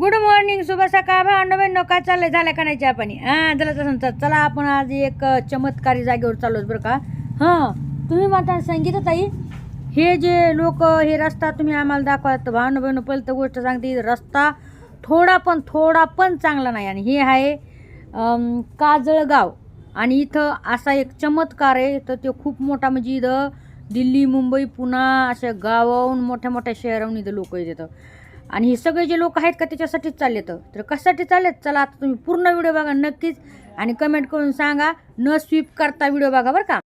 Good morning शुभ सकाळ. भा बहिण काय चाललंय? झाल्या का नाही चहा पाणी? हां झालं तसं तर चला आपण आज एक चमत्कारी जागेवर चाललोच बरं का? हां तुम्ही म्हणता सांगितलं ताई. हे जे लोक हे रस्ता तुम्ही आम्हाला दाखवत भावंड पहिलं तर गोष्ट सांगते रस्ता थोडा पण थोडा पण चांगला नाही. आणि हे आहे काजळगाव. आणि इथं असा एक चमत्कार आहे. तर ते खूप मोठा म्हणजे इथं दिल्ली मुंबई पुणा अशा गावाहून मोठ्या मोठ्या शहराहून इथं लोक येतात. आणि हे सगळे जे लोक आहेत का त्याच्यासाठीच चालले तर? कशासाठी चाललेत चला आता तुम्ही पूर्ण व्हिडिओ बघा नक्कीच. आणि कमेंट करून सांगा न स्वीप करता व्हिडिओ बघा बरं का.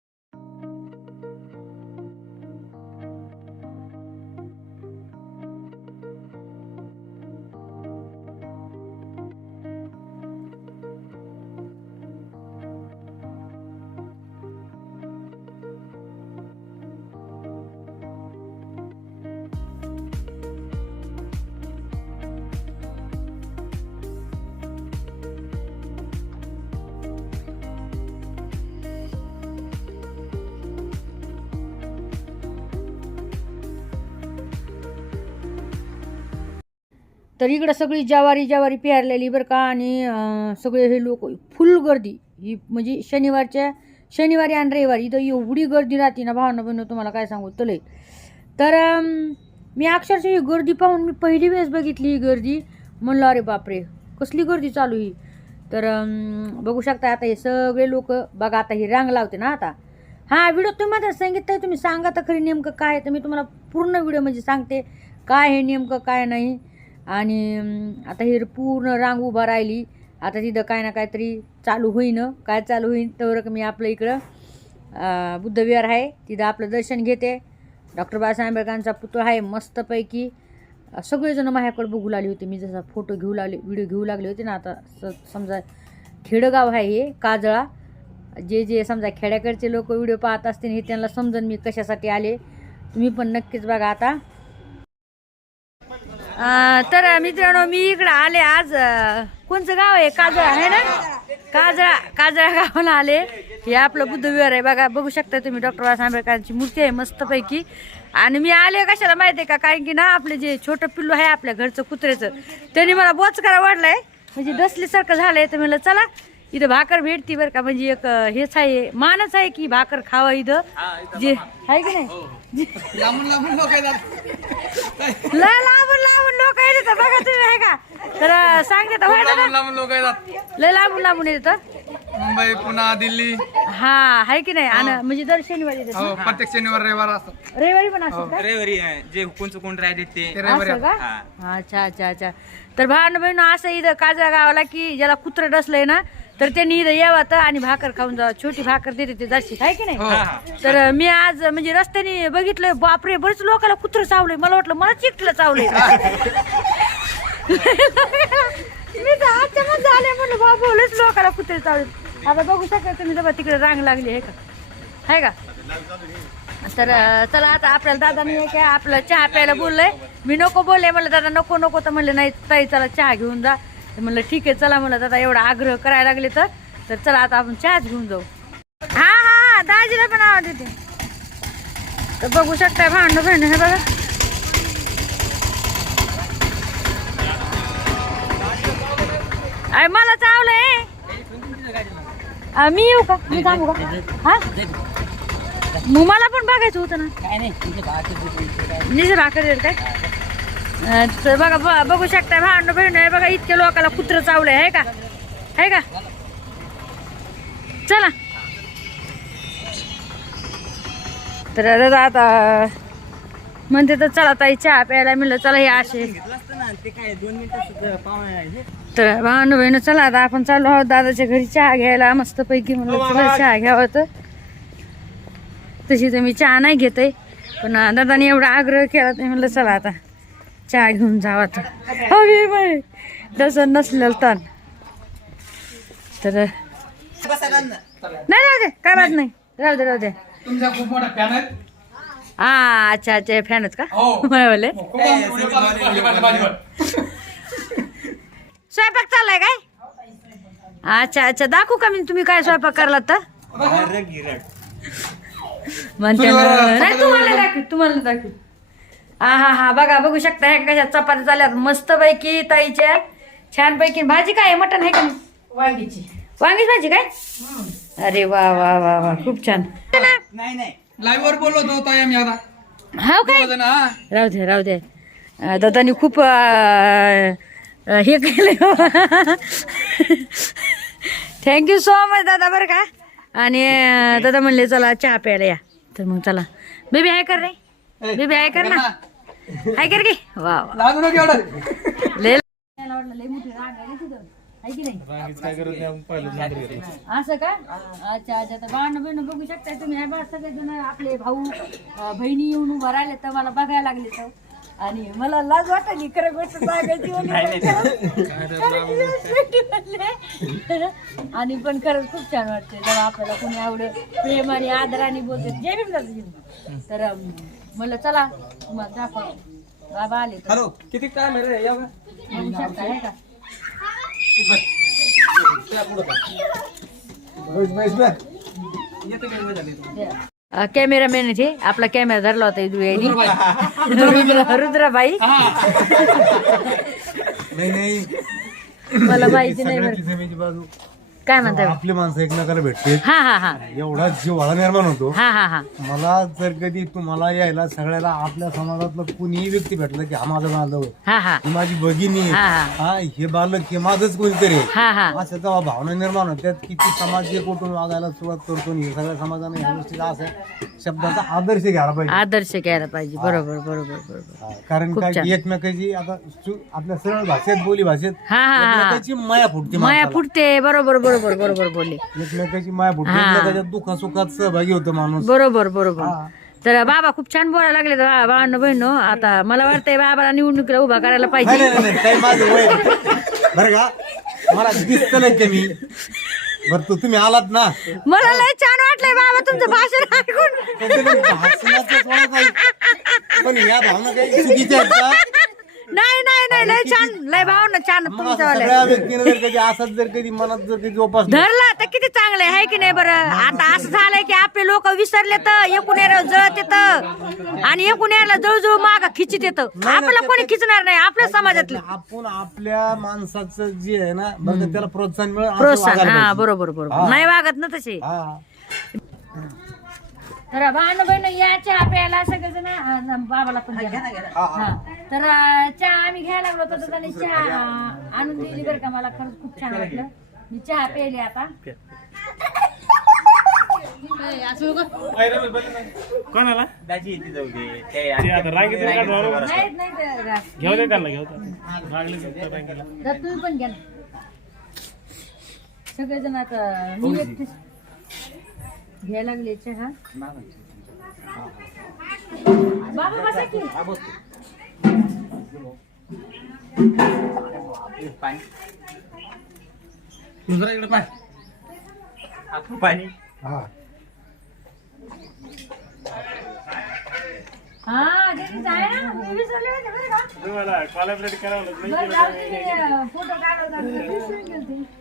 तर इकडं सगळी ज्वारी ज्वारी पेरलेली बरं का आणि सगळे हे लोक फुल गर्दी. ही म्हणजे शनिवारच्या शनिवारी आणि रविवारी इथं एवढी गर्दी राहते ना भावना बहिण तुम्हाला काय सांगू तुला तर मी अक्षरशः ही गर्दी पाहून मी पहिली वेळेस बघितली ही गर्दी. म्हणलं अरे बापरे कसली गर्दी चालू ही. तर बघू शकता आता हे सगळे लोक बघा आता ही रांग लावते ना आता. हां व्हिडिओ तुम्ही माझा सांगितलं तुम्ही सांगा तर खरी नेमकं काय आहे. तर मी तुम्हाला पूर्ण व्हिडिओ म्हणजे सांगते काय हे नेमकं काय नाही. आणि आता ही पूर्ण रांग उभा राहिली. आता तिथं काय ना काहीतरी चालू होईन काय चालू होईन तर मी आपलं इकडं बुद्धविहार आहे. तिथं आपलं दर्शन घेते. डॉक्टर बाबासाहेब आंबेडकरांचा पुतळा आहे मस्तपैकी. सगळेजण माझ्याकडे बघू लागली होती. मी जसा फोटो घेऊ लागले व्हिडिओ घेऊ लागले होते ना आता स समजा खेडगाव आहे हे काजळा. जे जे समजा खेड्याकडचे लोक व्हिडिओ पाहत असतील हे त्यांना समजून मी कशासाठी आले. तुम्ही पण नक्कीच बघा आता. तर मित्रांनो मी इकडं आले आज कोणचं गाव आहे? काजळा आहे ना? काजळा काजळा गावाला आले. हे आपलं बुद्धविहार आहे. बघा बघू शकता तुम्ही डॉक्टर बाबासाहेब आंबेडकरांची मूर्ती आहे मस्तपैकी. आणि मी आले कशाला माहिती आहे का? कारण की ना आपलं जे छोटं पिल्लू आहे आपल्या घरचं कुत्र्याचं त्यांनी मला बोच करा वाढलाय. म्हणजे डसल्यासारखं झालंय. तर म्हणलं चला इथं भाकर भेटती बरं का म्हणजे एक हेच आहे मानच आहे की भाकर खावा इथं. जे आहे की नाही? लांबून लांबून लोक येतात. लय लांबून लांबून लोक येतात बघा तुम्ही आहे का? तर सांगते तर होय लांबून दादा? लांबून लोक येतात. लय लांबून लांबून येतात मुंबई पुणे दिल्ली. हा आहे की नाही? आणि म्हणजे दर शनिवारी हो प्रत्येक शनिवार रविवार असतात. रविवारी पण असतात का? रविवारी आहे, जे कोण चुकून राहिले ते. अच्छा अच्छा अच्छा. तर भावना बहिण असं इथं काजळा गावाला की ज्याला कुत्र डसलंय ना तर त्यांनी इथं यावं तर आणि भाकर खाऊन जावं. छोटी भाकर देते ते जाशी आहे की नाही? हो. तर मी आज म्हणजे रस्त्याने बघितलंय बापरे बरेच लोकांना कुत्र चावलंय. मला वाटलं मला चिकटलं चावलंय. मी तर अचानक झाले म्हणलं बाबा लोकांना कुत्रे चावले आता बघू शकता तुम्ही जबा तिकडे रांग लागली आहे का? आहे का? तर चला आता आपल्याला दादाने हे काय आपलं चहा प्यायला बोललंय. मी नको बोलले म्हणलं दादा नको नको. तर म्हणले नाही ताई चला चहा घेऊन जा. तर म्हणलं ठीक आहे चला म्हणलं दादा एवढा आग्रह करायला लागले तर. तर चला आता आपण चहाच घेऊन जाऊ. हा हा हा दाजीला पण आवड येते तर बघू शकताय भांडण बहिण हे बघा. अरे मला चावलंय. मी येऊ का? मी सांगू का? हा? मग मला पण बघायचं होतं ना. निजे भाकर देत काय? तर बघा बघू शकता भांडण बहीण आहे. बघा इतक्या लोकांना कुत्र चावलंय आहे का? आहे का? चला. तर दादा आता म्हणते तर चला ताई चहा प्यायला म्हणलं चला हे असे. ते तर भावना बहिण चला आता आपण चाललो आहोत दादाच्या घरी चहा घ्यायला. मस्त पैकी म्हणलं चला चहा घ्यावं तर. तशी तर मी चहा नाही घेत पण दादाने एवढा आग्रह केला तर म्हणलं चला आता. चहा घेऊन जावा तर हवी बाई. तसं नसलेलं तर तर नाही राहू दे काय बात नाही. राहू दे राहू दे. तुमचा खूप मोठा फॅन आहेत हा अच्छा अच्छा फॅनच का? हो. हो. स्वयंपाक चाललाय काय? अच्छा अच्छा दाखवू का मी तुम्ही काय स्वयंपाक करला तर? म्हणते नाही तुम्हाला दाखव तुम्हाला दाखव. हा हा हा बघा बघू शकता ह्या कशा चपात्या चालल्यात मस्त पैकी ताईच्या छान पैकी भाजी काय आहे? मटण आहे का नाही? वांगीची. वांगीच भाजी काय? अरे वा वा वा वा खूप छान. नाही नाही. लाईव्ह वर ताई आम्ही आता. हाव काय? हा. राहू दे राहू दे. अं, दादानी खूप अं, अं, हे केलं. थँक्यू सो मच दादा बरं का? आणि अं, दादा म्हणले चला चहा प्यायला या. तर मग चला. बेबी हाय कर रे. बेबी हाय कर ना. हाय कर की. वा लाजू नको एवढं. नाही? असं का? अच्छा अच्छा. तर बाण बहिण बघू शकताय तुम्ही. हे बघा सगळेजण आपले भाऊ बहिणी येऊन उभा राहिले तर मला बघायला लागले तर. आणि मला लाज वाटली खरं गोष्ट सांगायची म्हणले. आणि पण खरंच खूप छान वाटते. जेव्हा आपल्याला कोणी आवडं प्रेम आणि आदराने बोलते जय भीम दादा, जय भीम. तर अं, म्हणलं चला तुम्हाला दाखव. बाबा आले तर. हॅलो किती टाइम आहे रे? या बघ. बघू शकता हे का? येते काय वेळ झाली कॅमेरामॅन इथे आपला कॅमेरा धरला होता इथून रुद्राबाई. नाही नाही. मला माहिती नाही बरं. जमिनीची बाजू. काय म्हणताय? आपली माणसं एकमेकाला भेटते हा हा हा. एवढा जिव्हाळा निर्माण होतो. हा हा हा. मला जर कधी तुम्हाला यायला सगळ्याला आपल्या समाजातलं कुणीही व्यक्ती भेटलं की हा माझा बांधव आहे. हा हा. ही माझी भगिनी आहे. हा, हा. हा हे बालक हे माझंच कोणीतरी आहे. हा हा. असं जेव्हा भावना निर्माण होत्यात किती समाज जे कुठून वागायला सुरुवात करतो आणि हे सगळ्या समाजाने ह्या गोष्टीचा असा शब्दाचा आदर्श घ्यायला पाहिजे. आदर्श घ्यायला पाहिजे. बरोबर बरोबर बरोबर. हा, कारण खूप काय छान. की एकमेकाची आता सु- आपल्या सरळ भाषेत बोली भाषेत हा हा हा. एकमेकाची माया फुटते माया माणसाला. फुटते. बरोबर बरोबर. बरोबर बोलले. एकमेकाची माया फुटते हा. एकमेकाच्या दुःखासुखात सहभागी होतो माणूस. बरोबर बरोबर. तर बाबा खूप छान बोलायला लागले तर भावांनो बहिणो आता मला वाटतंय बाबाला निवडणुकीला उभा करायला नाही पाहिजे. नाही नाही काही माझं वय बरं का? मला दिसत नाही कमी बरं तू तुम्ही आलात ना? मला लय छान वाटलंय बाबा तुमचं भाषण ऐकून. थोडं काही पण या भावना काही चुकीच्या आहेत का? नाही नाही नाही लय छान लय भावना छान मग असं तुमच्यावाले सगळ्या व्यक्तीने जर कधी असंच जर कधी मनात जर कधी जोपासलं धरला तर किती चांगलं आहे की नाही बरं? आता असं झालंय की आपले लोक विसरले तर एकूण याला जळत येतं. आणि एकूण याला जळजळ माग खिचित येतं. आपल्याला कोणी खिचणार नाही आपल्या समाजातलं. आपण आपल्या माणसाचं जे आहे ना बरं का, त्याला प्रोत्साहन मिळेल असं प्रोत्साहन वागायला हा पाहिजे. बरोबर बरोबर. हा. नाही वागत ना तसे हा. तर भानु बहिण या चहा प्यायला सगळेजण हा, बाबाला पण द्या. हा. तर अं, चहा आम्ही घ्यायला लागलो होतो तर त्यांनी चहा अं, आणून दिली बरं का मला खरंच खूप छान वाटलं. मी चहा प्यायली आता. दाजी येते जाऊ दे. ते नाही नाही ते रा- घेऊ दे त्यांना घेऊ दे. लागले तर बँकेला तर तुम्ही पण घ्या ना. सगळेजण आता मी एकटीच घ्यायला लागले चहा? बाबा बसा की. पाणी. दुसरा इकडे पाय. आपण पाणी. हा. हा ते तिथं आहे ना मी विसरले होते बरं का. तुम्हाला कोलॅबरेट करावं लागलं. बरं जाऊ दे, मी, फोटो विसरून गेलते.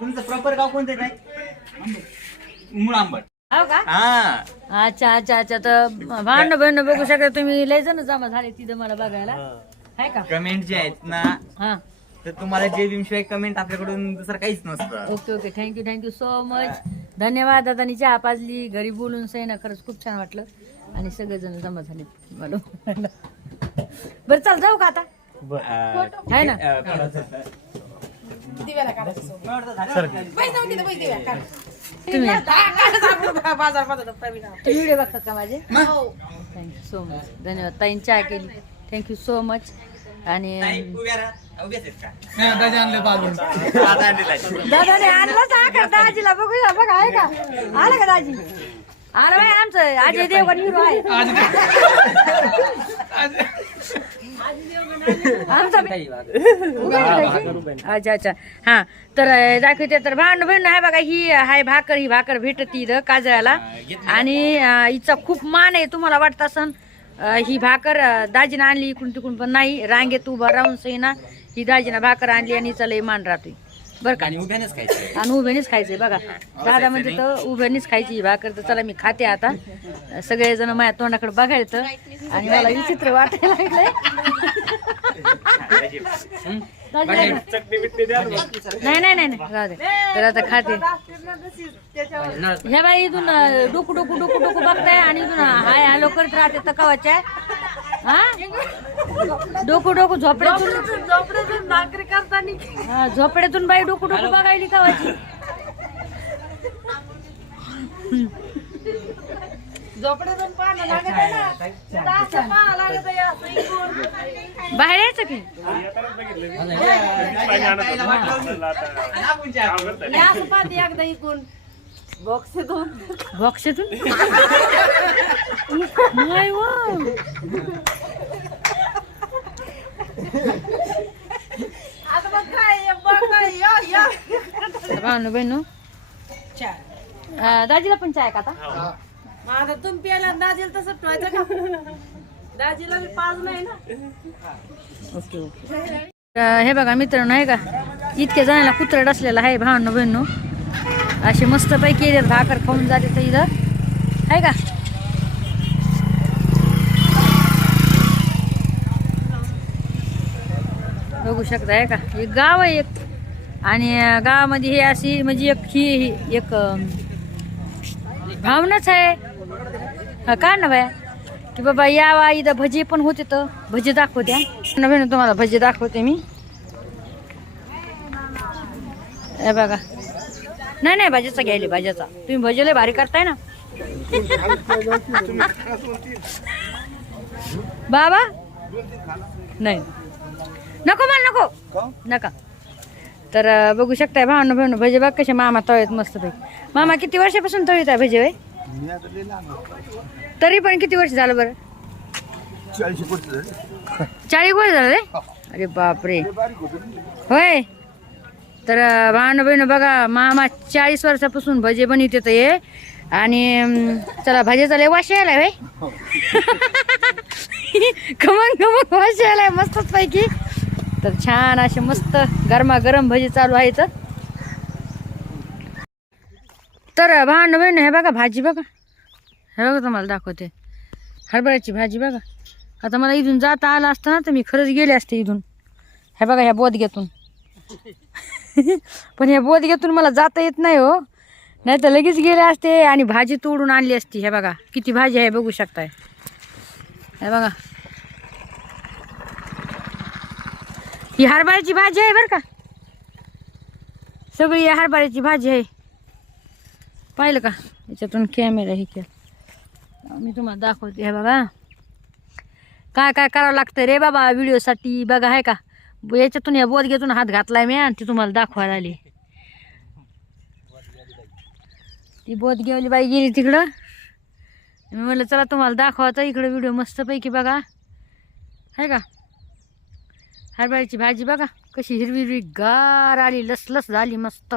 तुमचं प्रॉपर गाव कोणतं काय? मूळ आंबट. हो का? हा. अच्छा अच्छा अच्छा. तर भांड बहिण बघू शकता तुम्ही. लय जण जमा झाले तिथं मला बघायला. आहे का? कमेंट जे आहेत ना हा. तर तुम्हाला जे विषय कमेंट आपल्याकडून दुसरं काहीच नसतं. Okay okay. Thank you thank you so much धन्यवाद. दादानी चहा पाजली घरी बोलून सही ना खरंच खूप छान वाटलं. आणि सगळेजण जमा झाले. मला बरं चाल जाऊ का आता? आहे ना. अं, कोणाचं? तुम्ही. तुम्ही व्हिडिओ बघतात का माझे? थँक्यू सो मच धन्यवाद. ताईन चहा केली. थँक्यू सो मच आणि दाजी आणले बाजून. दादाने आणलं साखर दाजीला बघूया बघा आहे का? आलं का दाजी? आलं बाई आमचं. अजय देवगण हिरो आहे. आमचा अच्छा अच्छा. हा तर अं, दाखवते. तर भांड बहीण आहे बघा ही हाय भाकर ही भाकर भेटती इथं काजळ्याला. आणि अं, हिचा खूप मान आहे तुम्हाला वाटत असन. अं, ही भाकर अं, दाजीनं आणली इकडून तिकडून पण नाही. रांगेत उभं राहून सही ना. ही दाजीनं भाकर आणली आणि हिचा लय मान राहतोय. बरं का. आणि उभ्यानेच खायचं आणि उभ्यानेच खायचंय बघा. दादा म्हणजे तर उभ्यानेच खायची ही भाकर तर चला मी खाते आता. सगळेजण माझ्या तोंडाकडे बघायचं आणि मला विचित्र वाटायला लागलंय. नाही नाही नाही नाही, दे. तर आता खाते. ह्या बाई इथून डुकू डोकू डोकू डोकू डोकू बघताय आणि इथून हाय हॅलो करत राहते तकावाच्या हा? डोकू डोकू झोपड्यातून झोपड्यातून भाकरी करताना. झोपड्यातून बाई डोकू डोकू बघायली कावाची बाहेर यायचं की? येतानाच बघितलं मी. पाणी आणत होतो. म्हणलं आता करताय. बॉक्सेतून नाही व. भावनो बहिणू. दाजीला पण चाय का आता? माझा तुम्ही प्यायला दाजीला तसं ठेवायचं का? दाजीला मी पाच नाही ना? Okay okay. हे बघा मित्रांनो आहे का? इतके जणांना कुत्रा डसलेला आहे भावनो बहिणू. असे मस्तपैकी येतात भाकर खाऊन जाते तर इथं. आहे का? बघू शकता आहे का? एक गाव आहे एक. आणि गावामध्ये हे अशी म्हणजे एक ही एक भावनाच आहे. हा का ना बाया? की बाबा यावा इथं भजी पण होते तर. भजी दाखवत्या नवीन तुम्हाला भजी दाखवते मी. बघा. नाही नाही भाजीचा घ्यायले भाज्याचा. तुम्ही भजीला भारी करताय ना. बाबा? नाही. नको मला नको. नका. तर बघू शकताय भावना भावना भजी बघ कसे मामा तळत मस्त पैकी. मामा किती वर्षापासून तळीत आहे भजी होय? तरी पण किती वर्ष झालं बरं? चाळीस वर्ष झालं. रे? अरे बापरे. होय? तर भावना बहिण बघा मामा चाळीस वर्षापासून भजे बनवित तर हे. आणि चला भजेचा लय वाशी आलाय भाई खमंग खमंग वाशी आलाय मस्तच पैकी. तर छान असे मस्त गरमागरम भजी चालू आहे तर भावना बहिण हे बघा भाजी बघा. हे बघा तुम्हाला दाखवते. हरभऱ्याची भाजी बघा. आता मला इथून जाता आलं असतं ना तर मी खरंच गेले असते इथून. हे बघा ह्या बोधग्यातून पण ह्या बोदग्यातून मला जाता येत नाही हो. नाही तर लगेच गेले असते आणि भाजी तोडून आणली असती. हे बघा किती भाजी आहे बघू शकताय. हे बघा. ही हरभऱ्याची भाजी आहे बरं का. सगळी हरभऱ्याची भाजी आहे. पाहिलं का? याच्यातून कॅमेरा हे केला. मी तुम्हाला दाखवते. हे बघा. काय काय करावं लागतं रे बाबा? व्हिडिओसाठी बघा आहे का? याच्यातून या बोधग्यातून हात घातलाय मी आणि ती तुम्हाला दाखवायला आली. ती बोदगेवली बाई गेली तिकडं. मी म्हणलं चला तुम्हाला दाखवायचं इकडं व्हिडिओ मस्तपैकी बघा. आहे का? हरभऱ्याची भाजी बघा कशी हिरवी हिरवी गार आली लसलस झाली मस्त.